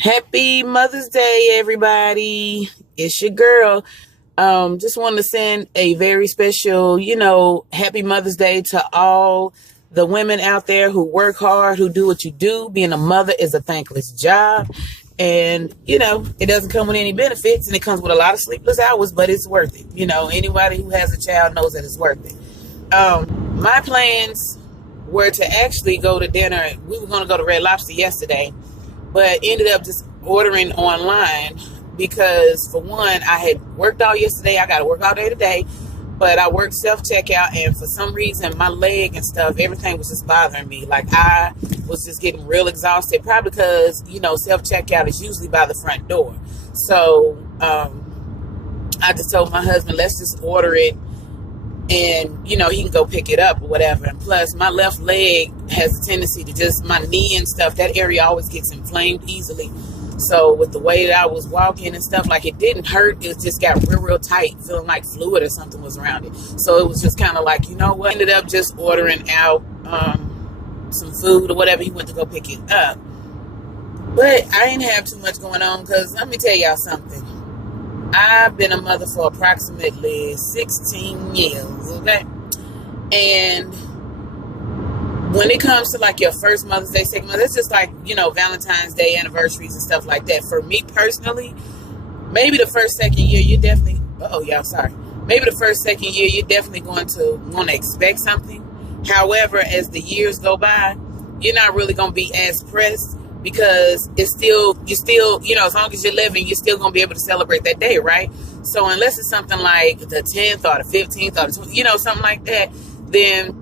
Happy Mother's Day, everybody. It's your girl. Just want to send a very special, happy Mother's Day to all the women out there who work hard, who do what you do. Being a mother is a thankless job. And, it doesn't come with any benefits, and it comes with a lot of sleepless hours, but it's worth it. Anybody who has a child knows that it's worth it. My plans were to actually go to dinner. We were going to go to Red Lobster yesterday, but ended up just ordering online because, for one, I had worked all yesterday. I got to work all day today, but I worked self-checkout, and for some reason, my leg and stuff, everything was just bothering me. Like, I was just getting real exhausted, probably because, self-checkout is usually by the front door. So, I just told my husband, let's just order it, and, he can go pick it up or whatever. And plus, my left leg has a tendency to just, my knee and stuff, that area always gets inflamed easily. So with the way that I was walking and stuff, like, it didn't hurt. It just got real tight, feeling like fluid or something was around it. So it was just kind of like, what? Ended up just ordering out some food or whatever. He went to go pick it up. But I didn't have too much going on because let me tell y'all something. I've been a mother for approximately 16 years, okay? And when it comes to, like, your first Mother's Day, second Mother's, it's just like, Valentine's Day, anniversaries and stuff like that. For me personally, maybe the first, second year, you're definitely, maybe the first, second year, you're definitely going to want to expect something. However, as the years go by, you're not really going to be as pressed because you're still, as long as you're living, you're still going to be able to celebrate that day, right? So unless it's something like the 10th or the 15th or the 20th, something like that, then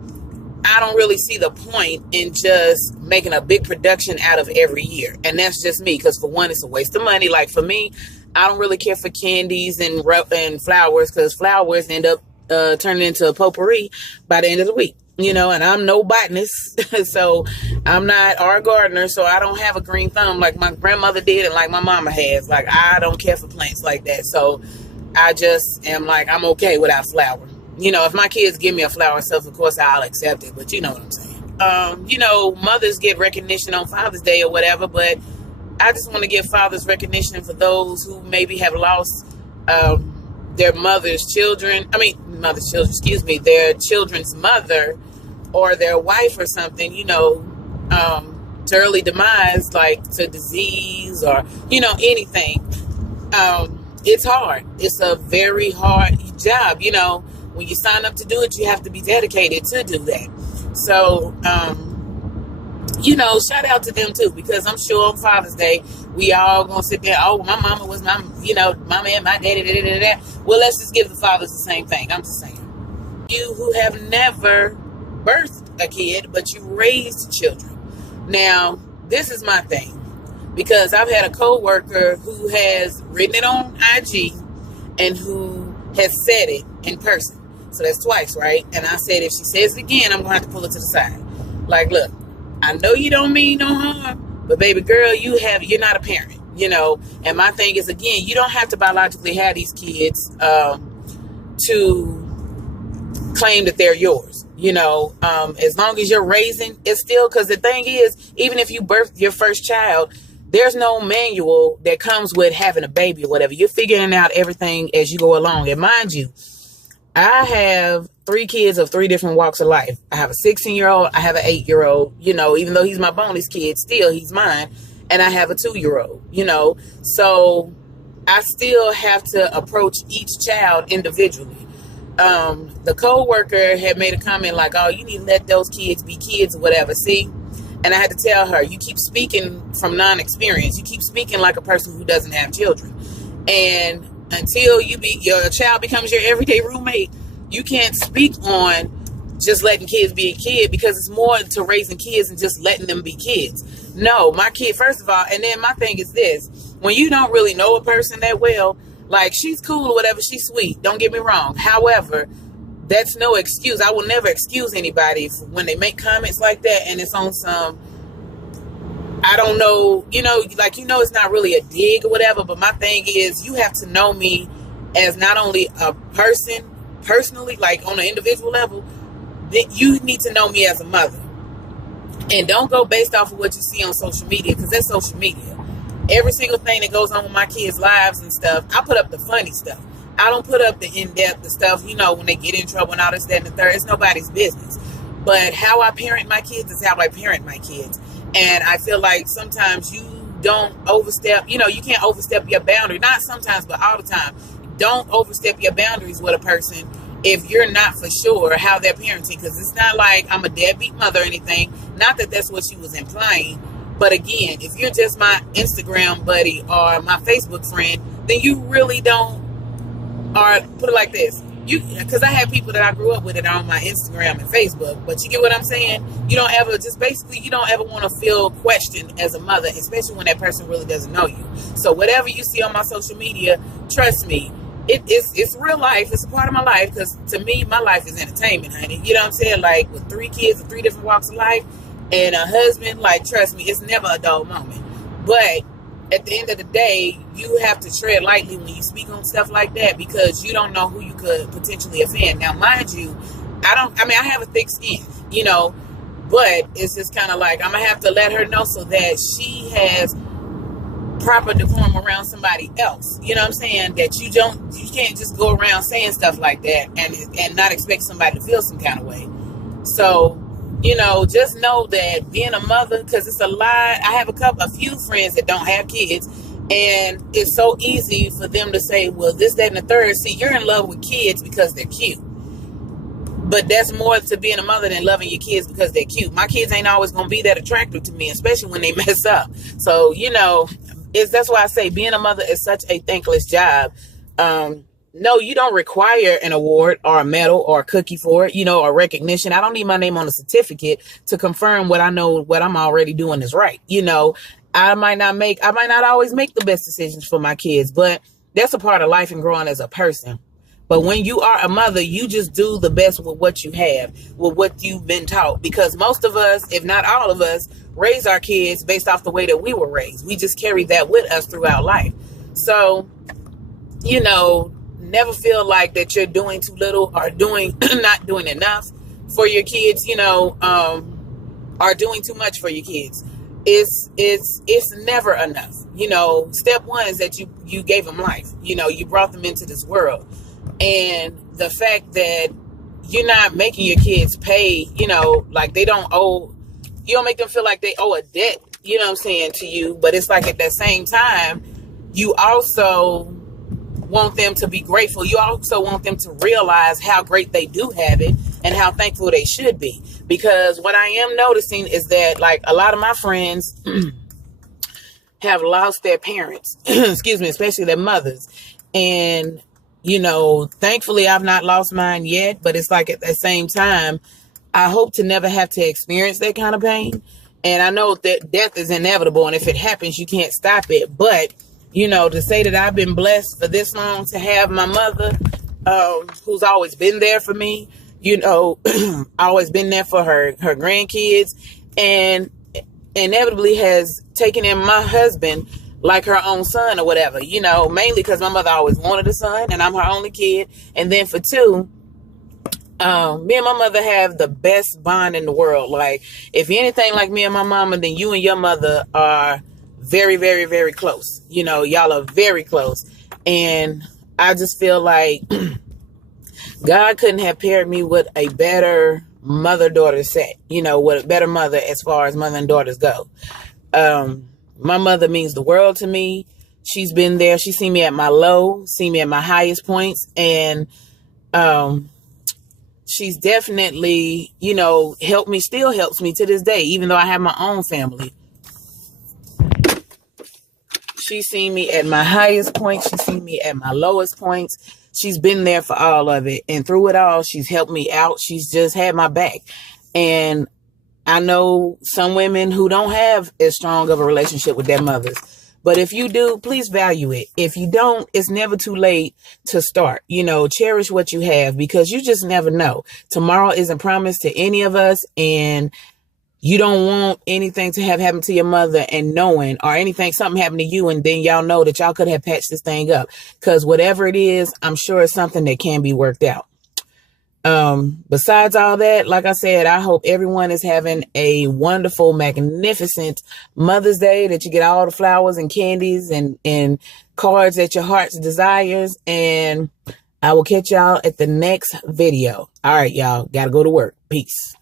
I don't really see the point in just making a big production out of every year. And that's just me, because for one, it's a waste of money. Like, for me, I don't really care for candies and flowers, because flowers end up turning into a potpourri by the end of the week. And I'm no botanist, so I'm not or a gardener, so I don't have a green thumb like my grandmother did and like my mama has. Like, I don't care for plants like that, so I just am like, I'm okay without flower. If my kids give me a flower stuff, of course I'll accept it, but you know what I'm saying. Mothers get recognition on Father's Day or whatever, but I just want to give fathers recognition for those who maybe have lost their their children's mother or their wife or something, to early demise, like to disease or, anything. It's hard. It's a very hard job. When you sign up to do it, you have to be dedicated to do that. So, shout out to them too, because I'm sure on Father's Day, we all gonna sit there, oh, my mama was my, mama and my daddy, da. Well, let's just give the fathers the same thing. I'm just saying. You who have never birthed a kid, but you raised children. Now, this is my thing, because I've had a coworker who has written it on IG and who has said it in person. So that's twice, right? And I said, if she says it again, I'm going to have to pull it to the side. Like, look, I know you don't mean no harm, but baby girl, you're not a parent, And my thing is, again, you don't have to biologically have these kids to claim that they're yours, as long as you're raising, it's still, because the thing is, even if you birth your first child, there's no manual that comes with having a baby or whatever. You're figuring out everything as you go along. And mind you, I have 3 kids of 3 different walks of life. I have a 16-year-old. I have an 8-year-old, even though he's my bonus kid, still he's mine. And I have a 2-year-old, so I still have to approach each child individually. The co-worker had made a comment like, oh, you need to let those kids be kids or whatever. See? And I had to tell her, you keep speaking from non-experience. You keep speaking like a person who doesn't have children. And until your child becomes your everyday roommate, you can't speak on just letting kids be a kid, because it's more to raising kids and just letting them be kids. No, my kid, first of all, and then my thing is this. When you don't really know a person that well, like, she's cool or whatever, she's sweet, don't get me wrong. However, that's no excuse. I will never excuse anybody when they make comments like that and it's on some, I don't know, it's not really a dig or whatever, but my thing is, you have to know me as not only a person, personally, like on an individual level, that you need to know me as a mother. And don't go based off of what you see on social media, because that's social media. every single thing that goes on with my kids' lives and stuff, I put up the funny stuff. I don't put up the in-depth the stuff, when they get in trouble and all this, that, and the third. It's nobody's business. But how I parent my kids is how I parent my kids. And I feel like sometimes you don't overstep, you can't overstep your boundary. Not sometimes, but all the time. Don't overstep your boundaries with a person if you're not for sure how they're parenting. Because it's not like I'm a deadbeat mother or anything. Not that that's what she was implying. But again, if you're just my Instagram buddy or my Facebook friend, then you really don't, or put it like this. Because I have people that I grew up with that are on my Instagram and Facebook, but you get what I'm saying? You don't ever want to feel questioned as a mother, especially when that person really doesn't know you. So whatever you see on my social media, trust me, it's real life. It's a part of my life, because to me, my life is entertainment, honey. You know what I'm saying? Like with 3 kids and 3 different walks of life and a husband, like trust me, it's never a dull moment. But at the end of the day, you have to tread lightly when you speak on stuff like that, because you don't know who you could potentially offend. Now, mind you, I have a thick skin, but it's just kind of like, I'm going to have to let her know so that she has proper decorum around somebody else. You know what I'm saying? That you can't just go around saying stuff like that and not expect somebody to feel some kind of way. So, just know that being a mother, because it's a lot. I have a few friends that don't have kids, and it's so easy for them to say, well, this, that, and the third. See, you're in love with kids because they're cute. But that's more to being a mother than loving your kids because they're cute. My kids ain't always going to be that attractive to me, especially when they mess up. So, that's why I say being a mother is such a thankless job. No, you don't require an award or a medal or a cookie for it, or recognition. I don't need my name on a certificate to confirm what I know, what I'm already doing is right. I might not always make the best decisions for my kids, but that's a part of life and growing as a person. But when you are a mother, you just do the best with what you have, with what you've been taught. Because most of us, if not all of us, raise our kids based off the way that we were raised. We just carry that with us throughout life. So, never feel like that you're doing too little or not doing enough for your kids, or doing too much for your kids. It's never enough. Step one is that you gave them life. You brought them into this world. And the fact that you're not making your kids pay, like you don't make them feel like they owe a debt, to you. But it's like at that same time, you also want them to be grateful. You also want them to realize how great they do have it and how thankful they should be. Because what I am noticing is that, like, a lot of my friends have lost their parents, excuse me, especially their mothers. And, thankfully I've not lost mine yet, but it's like at the same time, I hope to never have to experience that kind of pain. And I know that death is inevitable, and if it happens, you can't stop it. But to say that I've been blessed for this long to have my mother, who's always been there for me, always been there for her grandkids, and inevitably has taken in my husband like her own son or whatever, mainly because my mother always wanted a son and I'm her only kid. And then for 2, me and my mother have the best bond in the world. Like, if you're anything like me and my mama, then you and your mother are very, very, very close. Y'all are very close. And I just feel like God couldn't have paired me with a better mother-daughter set, with a better mother as far as mother and daughters go. My mother means the world to me. She's been there. She's seen me at my low, seen me at my highest points. And she's definitely, helped me, still helps me to this day, even though I have my own family. She's seen me at my highest points. She's seen me at my lowest points. She's been there for all of it. And through it all, she's helped me out. She's just had my back. And I know some women who don't have as strong of a relationship with their mothers. But if you do, please value it. If you don't, it's never too late to start. Cherish what you have, because you just never know. Tomorrow isn't promised to any of us. And you don't want anything to have happened to your mother and knowing, or something happened to you, and then y'all know that y'all could have patched this thing up. Because whatever it is, I'm sure it's something that can be worked out. Besides all that, like I said, I hope everyone is having a wonderful, magnificent Mother's Day, that you get all the flowers and candies and cards that your heart's desires. And I will catch y'all at the next video. All right, y'all, gotta go to work. Peace.